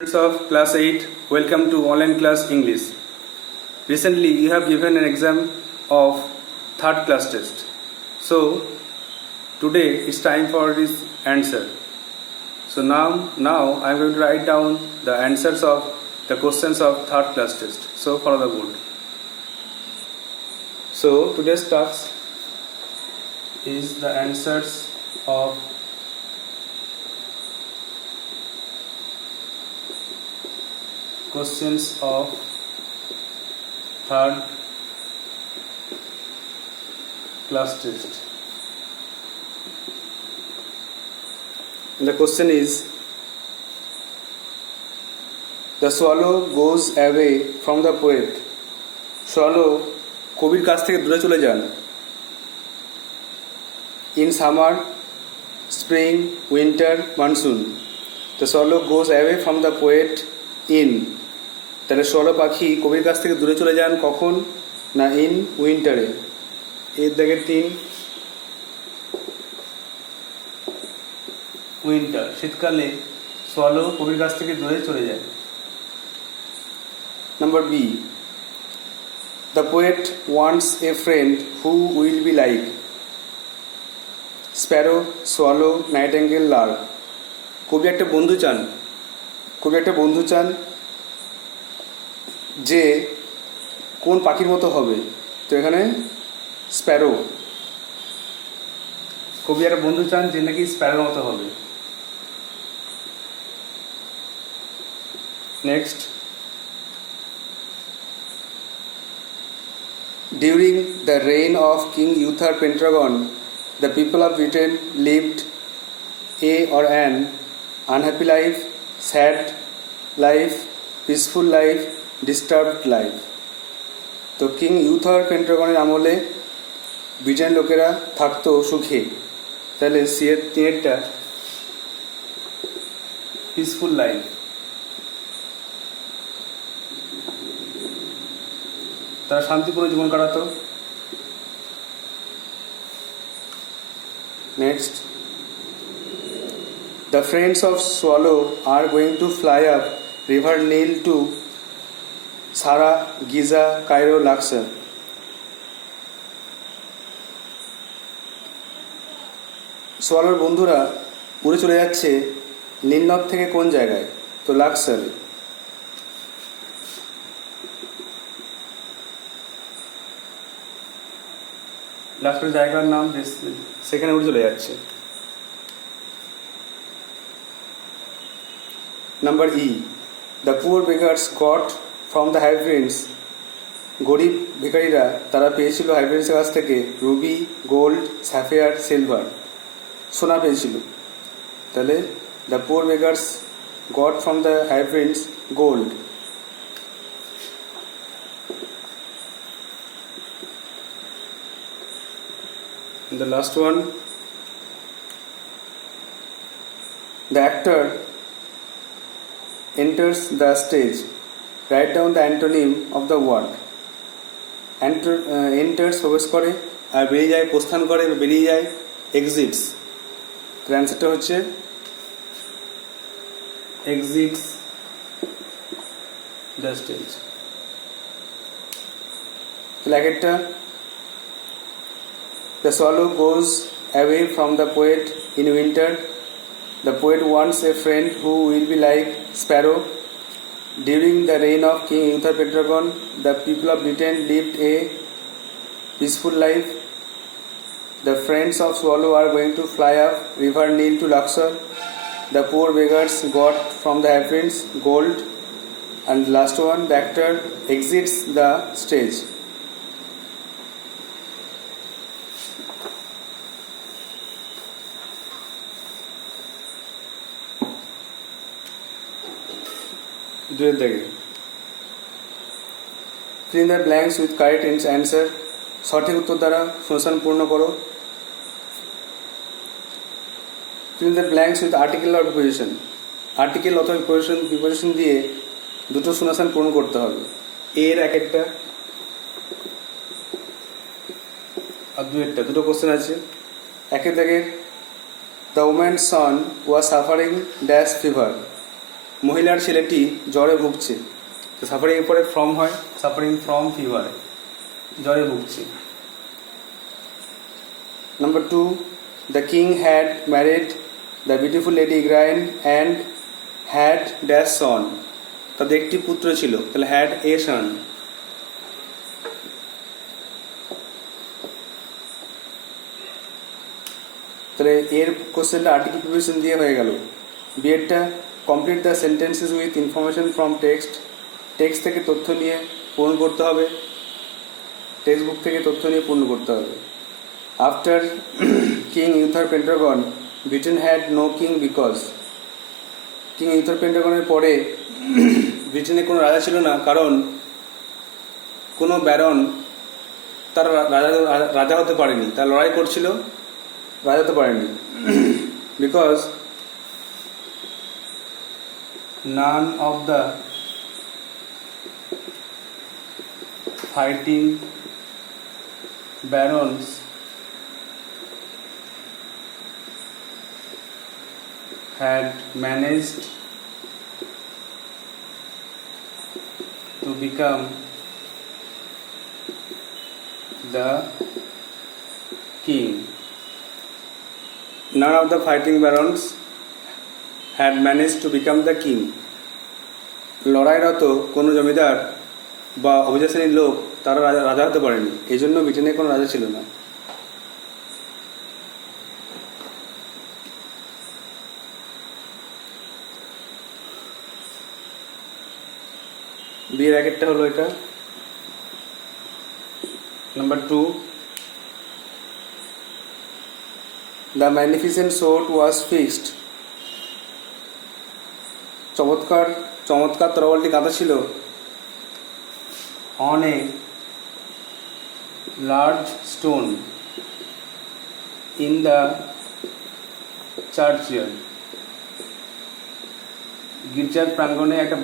Students of class 8, welcome to online class English. Recently you have given an exam of third class test. So today it's time for this answer. So now I am going to write down the answers of the questions of third class test. So follow the board. So today's task is the answers of questions of third class test. And the question is, the swallow goes away from the poet. Swallow কবির কাছ থেকে দূরে চলে যান। In summer, spring, winter, monsoon. The swallow goes away from the poet in. তাহলে swallow পাখি কবির কাছ থেকে দূরে চলে যান কখন? না in winter-এ। এর দাগের 3 উইন্টার, শীতকালে swallow কবির কাছ থেকে দূরে চলে যায়। Number B. The poet wants a friend who will be like sparrow, swallow, nightingale, lark. কবি একটা বন্ধু চান যে কোন পাখির মতো হবে? তো এখানে স্প্যারো। কবি একটা বন্ধু চান যে নাকি স্প্যারোর মতো হবে। Next, during the reign of King Uther Pendragon, the people of Britain lived a or an unhappy life, sad life, peaceful life, disturbed life. তো কিং ইউথার পেন্ট্রাগনের আমলে ব্রিটেন লোকেরা থাকতো সুখে। তাহলে সি এর 3-টা পিসফুল লাইফ। তারা শান্তিপূর্ণ জীবন কাটাতো। Next, the friends of swallow are going to fly up river Nile to Sara, Giza, Cairo, Luxor. সোয়ালোর বন্ধুরা উড়ে চলে যাচ্ছে নীল নদ থেকে কোন জায়গায়? তো লাক্সারে। লাক্সার জায়গার নাম, সেখানে উড়ে চলে যাচ্ছে। Number E. The poor beggars got from the Hibernians. গরিব ভিখারিরা তারা পেয়েছিল হাইব্রিডসের কাছ থেকে রুবি, গোল্ড, স্যাফায়ার, সিলভার, সোনা পেয়েছিল। তাহলে the poor beggars got from the Hibernians gold. And the last one, the actor enters the stage. Write down the antonym of the word. Enters প্রবেশ করে, আর বেরিয়ে যায় প্রস্থান করে, বেরিয়ে যায় exits. তার অ্যান্সারটা হচ্ছে exits the stage. তাহলে একটা, the swallow goes away from the poet in winter. The poet wants a friend who will be like sparrow. During the reign of King Uther Pendragon, the people of Britain lived a peaceful life. The friends of swallow are going to fly up river Nile to Luxor. The poor beggars got from the Hibernians gold. And the last one, the actor exits the stage. Fill in the blanks with correct answer. সঠিক উত্তর দ্বারা শূন্যস্থান পূর্ণ করো। Fill in the blanks with article or preposition. Article অথবা প্রিপোজিশন দিয়ে দুটো শূন্যস্থান পূরণ করতে হবে। এর একটা আর দুটো কোশ্চেন আছে। একের দাগের, the woman's son was suffering dash fever. মহিলার ছেলেটি জ্বরে ভুগছে। তো সাফারিং এর পরে ফ্রম হয়, সাফারিং ফ্রম ফিভার, জ্বরে ভুগছে। Number 2, the king had married the beautiful lady Igraine and had dash son. তাদের একটি পুত্র ছিল, তাহলে হ্যাড এ সন। তাহলে এর কোশ্চেনটা আর্টিকেল প্রিপোজিশন দিয়ে হয়ে গেল। বিয়েরটা complete the sentences with information from text, text থেকে তথ্য নিয়ে পূরণ করতে হবে, টেক্সট বুক থেকে তথ্য নিয়ে পূর্ণ করতে হবে। After king Uther Pendragon Britain had no king because, king Uther পেন্টাগনের পরে ব্রিটেনে কোনো রাজা ছিল না, কারণ কোনো ব্যারন তার রাজা হতে পারেনি, তার লড়াই করছিল, রাজা হতে পারেনি। Because none of the fighting barons had managed to become the king. None of the fighting barons had managed to become the king. লড়াইরত কোনো জমিদার বা অভিজাত লোক তারা রাজা হতে পারেনি, এই জন্য ব্রিটেনে কোনো রাজা ছিল না। বিয়ের আগেরটা হলো এটা। নাম্বার 2, দ্য ম্যাগনিফিসেন্ট সোর্ড ওয়াজ ফিক্সড। চমৎকার তরোয়ালটি গাঁথা ছিল on a large stone in the churchyard, গির্জার প্রাঙ্গণে একটা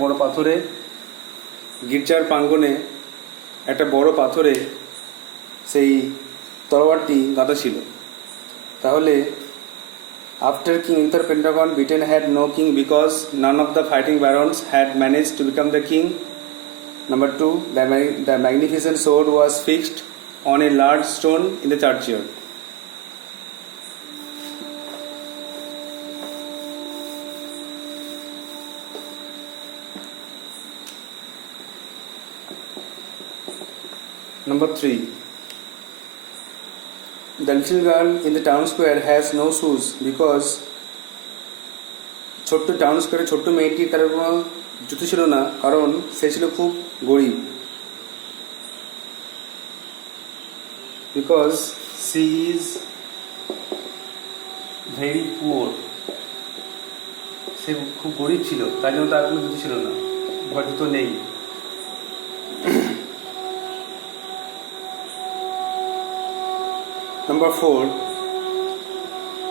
বড় পাথরে সেই তরোয়ারটি গাঁথা ছিল। তাহলে after king Uther Pendragon Britain had no king because none of the fighting barons had manage to become the king. Number 2, the magnificent sword was fixed on a large stone in the churchyard. Number 3, the little girl in the town square has no shoes because ছোট্ট টাউন স্কোয়ারে ছোট্ট মেয়েটি তার কোনো জুতো ছিল না, কারণ সে ছিল খুব গরিব। Because she is very poor, সে খুব গরিব ছিল, তাই জন্য তার কোনো জুতো ছিল না, ঘর জুতো নেই। Number 4,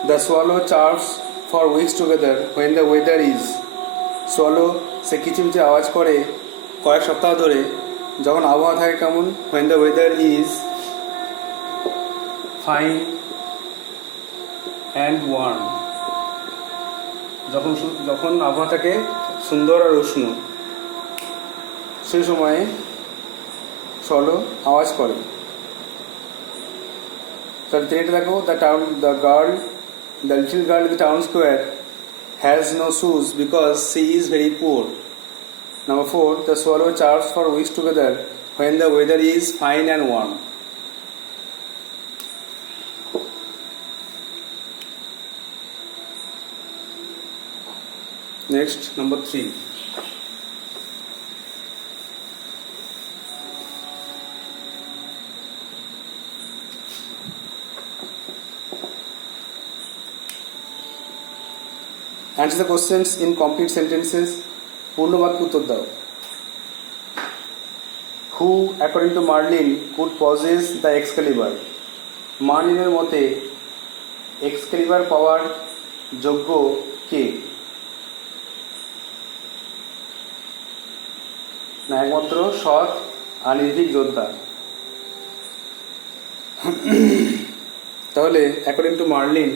the swallow chirps for weeks together when the weather is, swallow সে কিচিমিচি আওয়াজ করে কয়েক সপ্তাহ ধরে যখন আবহাওয়া থাকে কেমন, when the weather is fine and warm, যখন আবহাওয়া থাকে সুন্দর আর উষ্ণ, সেই সময়ে swallow আওয়াজ করে। তাহলে এটা দেখো, the little girl in the town square has no shoes because she is very poor. Number 4, the swallow chirps for weeks together when the weather is fine and warm. Next, number 3. Answer the questions in complete sentences. পূর্ণ বাক্য উত্তর দাও। Who, according to Merlin, could possess the Excalibur? মার্লিনের মতে এক্সক্যালিবার পাওয়ার যোগ্য কে? না, একমাত্র সৎ আর নির্ভীক যোদ্ধা। তাহলে according to Merlin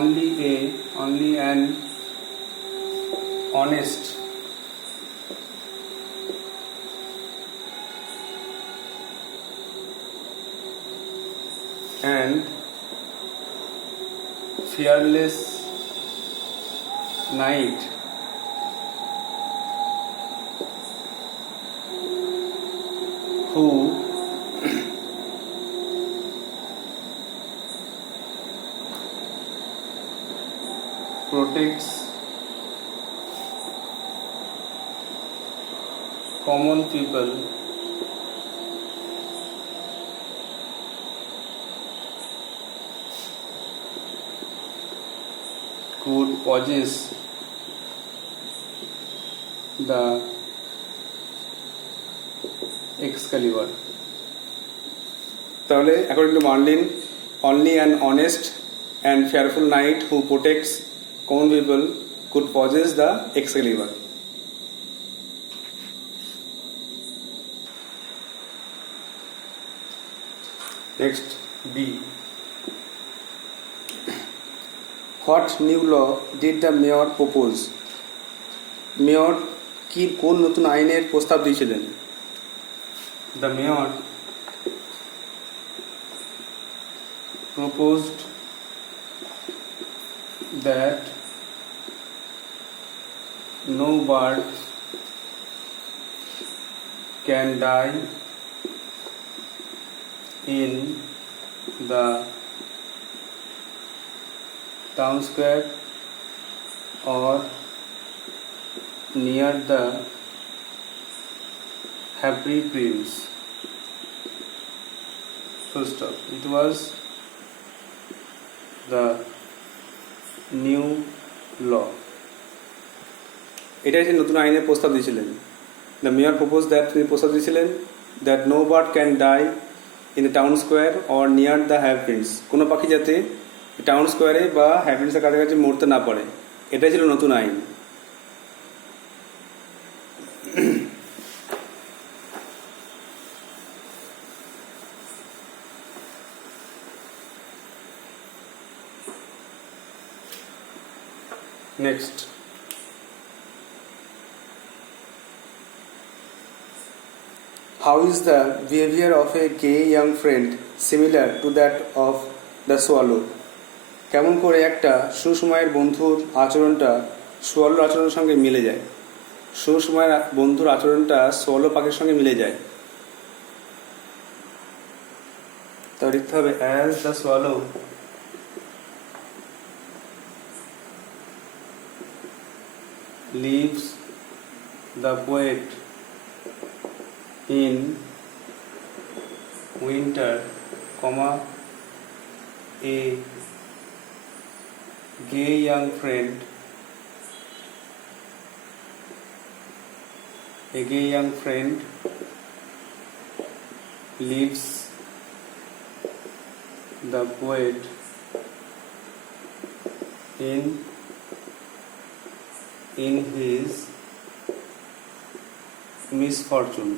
only an honest and fearless knight who protects common people could possess the Excalibur. তাহলে according to Marlin, only an honest and fearful knight who protects common people could possess the Excalibur. Next, B. What new law did the mayor propose? Mayor কি কোন নতুন আইনের প্রস্তাব দিয়েছিলেন? The mayor proposed that no bird can die in the town square or near the Happy Prince. Full stop. It was the new law. এটা যে নতুন আইনের প্রস্তাব দিয়েছিলেন, দ্য মেয়র প্রপোজ দ্যাট, তিনি প্রস্তাব দিয়েছিলেন that no bird can die in the town square or near the happiness, কোনো পাখি যাতে টাউন স্কোয়ারে বা হ্যাপিন্সের কাছাকাছি মরতে না পারে, এটাই ছিল নতুন আইন। Next, how is the behavior of a gay young friend similar to that of the swallow? কেমন করে একটা সুসময়ের বন্ধুর আচরণটা সোয়ালোর আচরণের সঙ্গে মিলে যায়? সুসময়ের বন্ধুর আচরণটা সোয়ালো পাখির সঙ্গে মিলে যায়। তো লিখতে হবে as the swallow leaves the poet in winter, comma, a gay young friend leaves the poet in his misfortune.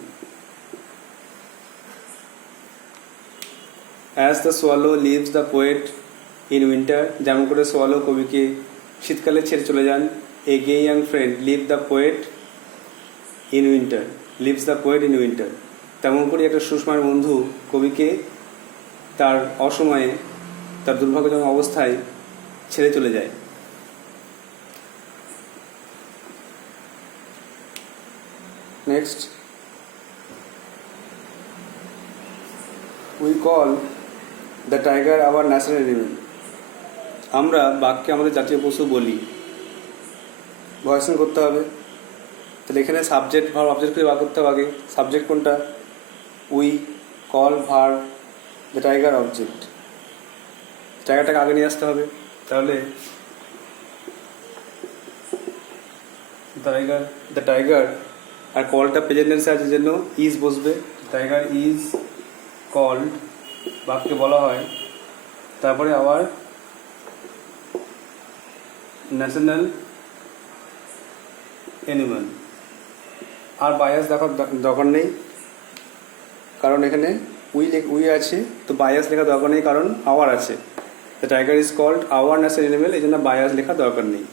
As the swallow leaves the poet in winter, যেমন করে সোয়ালো কবিকে শীতকালে ছেড়ে চলে যান, a gay young friend leaves the poet in winter, তেমন করে একটা সুসময়ের বন্ধু কবিকে তার অসময়ে, তার দুর্ভাগ্যজনক অবস্থায় ছেড়ে চলে যায়। Next, we call the tiger our national animal. আমরা বাঘকে আমাদের জাতীয় পশু বলি। ভয়েসিং করতে হবে। তাহলে এখানে সাবজেক্ট ভার্ব অবজেক্ট করে বার করতে হবে আগে। সাবজেক্ট কোনটা? We, call, verb, the tiger object. টাইগারটাকে আগে নিয়ে আসতে হবে। তাহলে দ্য টাইগার আর কলটা প্রেজেন্ট টেন্সে আছে জন্য ইজ বসবে। টাইগার ইজ কল্ড, বাঘকে বলা হয়। তারপরে আবার ন্যাশনাল অ্যানিমাল। আর বায়াস দেখার দরকার নেই, কারণ এখানে উই আছে, তো বায়াস লেখার দরকার নেই কারণ আওয়ার আছে। The tiger is called our national animal, এই জন্য বায়াস লেখা দরকার নেই।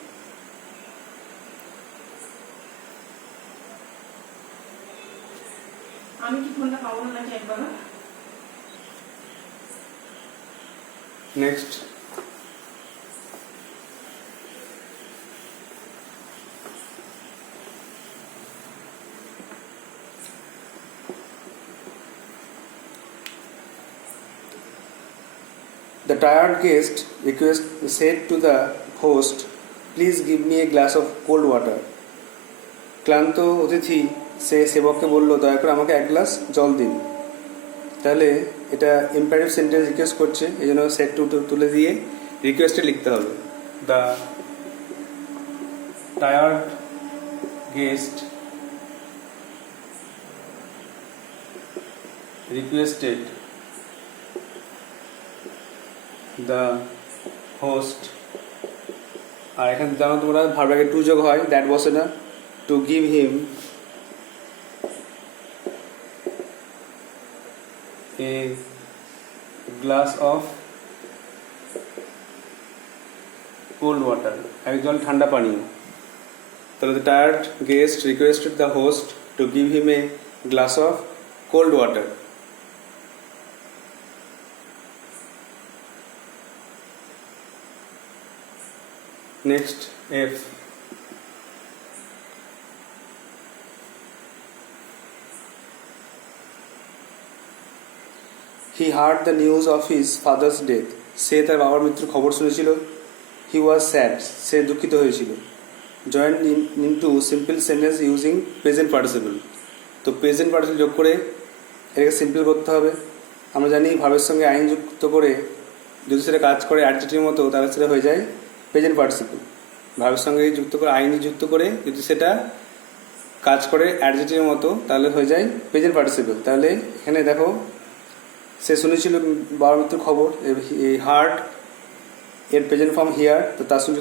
আমি কি ফোনটা পাবো না নাকি একবার? Next, the tired guest said to the host, "Please give me a glass of cold water." ক্লান্ত অতিথি সে সেবককে বলল, দয়া করে আমাকে এক গ্লাস জল দিন। তাহলে এটা ইম্পারেটিভ সেন্টেন্স রিকোয়েস্ট করছে, এই জন্য সেট টু তুলে দিয়ে রিকোয়েস্টে লিখতে হবে। The tired guest requested the host, আর এখানে জানো তোমরা ভার্ব আগে টু যোগ হয়, দ্যাট বসে না, to give him a glass of cold water, একজন ঠান্ডা পানীয়। তাহলে the tired guest requested the host to give him a glass of cold water. Next, F. He heard the news of his father's death. সে তার বাবার মৃত্যুর খবর শুনেছিল। He was sad. সে দুঃখিত হয়েছিল। Join into simple sentence using present participle. তো present participle যোগ করে এটাকে সিম্পল করতে হবে। আমরা জানি ভাবের সঙ্গে আইন যুক্ত করে যদি সেটা কাজ করে অ্যাডজেক্টিভের মতো, তাহলে সেটা হয়ে যায় প্রেজেন্ট পার্টিসিপল। ভাবের সঙ্গে যুক্ত করে আইনি যুক্ত করে যদি সেটা কাজ করে অ্যাডজেক্টিভের মতো, তাহলে হয়ে যায় প্রেজেন্ট পার্টিসিপল। তাহলে এখানে দেখো, সে শুনেছিল বাবার মৃত্যুর খবর, হার্ড এর প্রেজেন্ট ফর্ম হিয়ার, তো তার সঙ্গে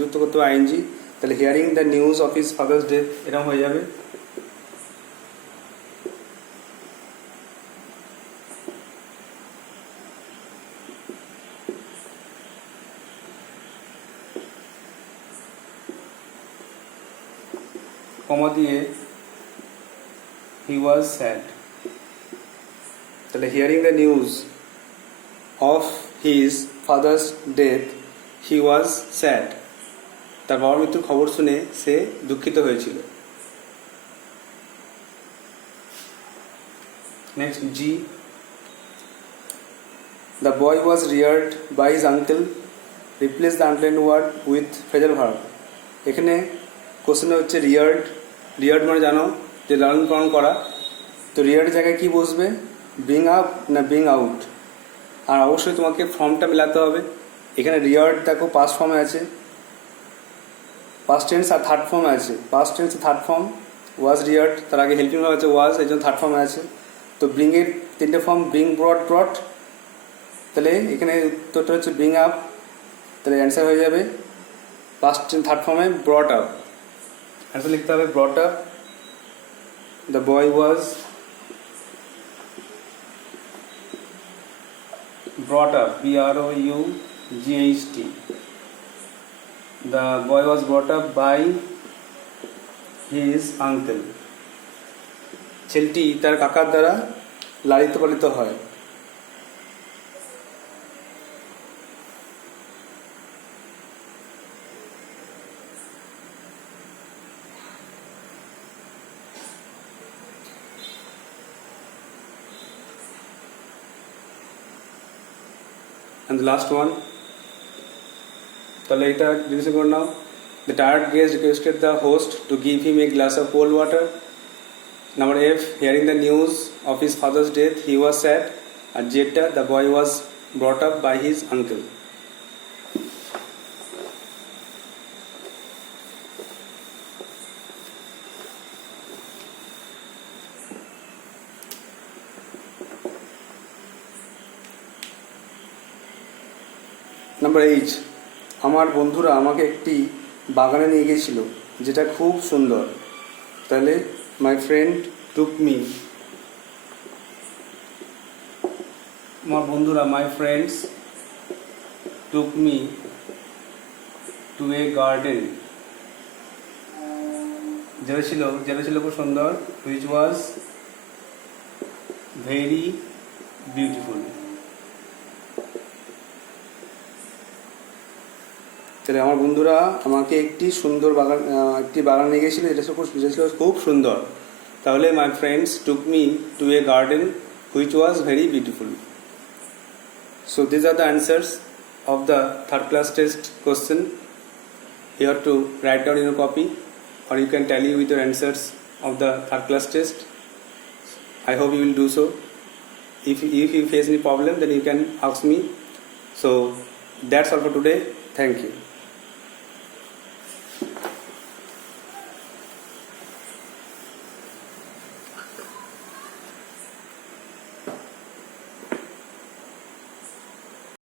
যুক্ত করতে হবে আইএনজি। তাহলে hearing the news of his father's death, এরকম হয়ে যাবে। কমা দিয়ে he was sad, তাহলে hearing the news of his father's death he was sad, তার বাবার মৃত্যুর খবর শুনে সে দুঃখিত হয়েছিল। Next, G. The boy was reared by his uncle, replace the underline word with phrasal verb. এখানে কোশ্চেনটা হচ্ছে রিয়ার্ড। রিয়ার্ড মানে জানো যে লালন পালন করা, তো রিয়ার্ড জায়গায় কি বসবে, ব্রিং আপ না ব্রিং আউট, আর অবশ্যই তোমাকে ফর্মটা মেলাতে হবে। এখানে রিয়ার্ড দেখো পাস্ট ফর্মে আছে, পাস্ট টেন্স আর থার্ড ফর্মে আছে। পাস্ট টেন্স থার্ড ফর্ম ওয়াজ রিয়ার্ড, তার আগে হেল্পিং ভার্ব আছে ওয়াজ, এই জন্য থার্ড ফর্মে আছে। তো ব্রিং এর তিনটে ফর্ম, ব্রিং, ব্রট। তাহলে এখানে উত্তরটা হচ্ছে ব্রিং আপ, তাহলে অ্যান্সার হয়ে যাবে পাস্ট টেন্স থার্ড ফর্মে ব্রট আপ। অ্যান্সার লিখতে হবে brought up. The boy was brought up, BROUGHT। The boy was brought up by his uncle. ছেলেটি তার কাকার দ্বারা লালিত পালিত হয়। And the last one, তাহলে এটা রিভিশন করে নাও। The tired guest requested the host to give him a glass of cold water. Number F, hearing the news of his father's death, he was sad. And Jetta, the boy was brought up by his uncle. Number 8, আমার বন্ধুরা আমাকে একটি বাগানে নিয়ে গিয়েছিল যেটা খুব সুন্দর। তাহলে মাই ফ্রেন্ড টুক মি, আমার বন্ধুরা, my friends took me to a garden যেটা ছিল খুব সুন্দর, which was very beautiful. তাহলে আমার বন্ধুরা আমাকে একটি বাগান নিয়ে গেছিল, যেটা ছিল খুব সুন্দর। তাহলে my friends took me to a garden which was very beautiful. So these are the answers of the third class test question. You have to write down in your copy, or you can tally with your answers of the third class test. I hope you will do so. If you face any problem, then you can ask me. So that's all for today. Thank you.